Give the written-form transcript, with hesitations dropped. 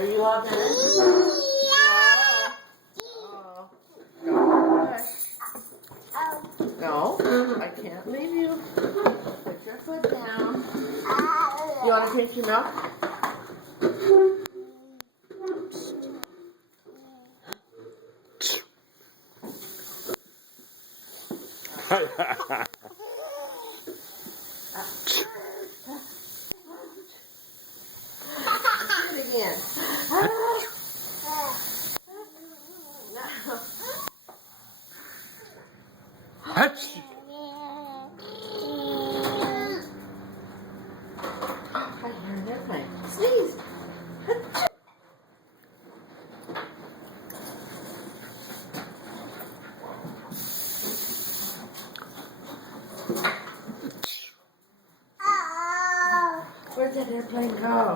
Are you all done? No. Oh. Go away. No, I can't leave you. Put your foot down. You want to drink your milk? Do it again. No. Hatch. I hear an airplane. Sneeze. Where'd that airplane go?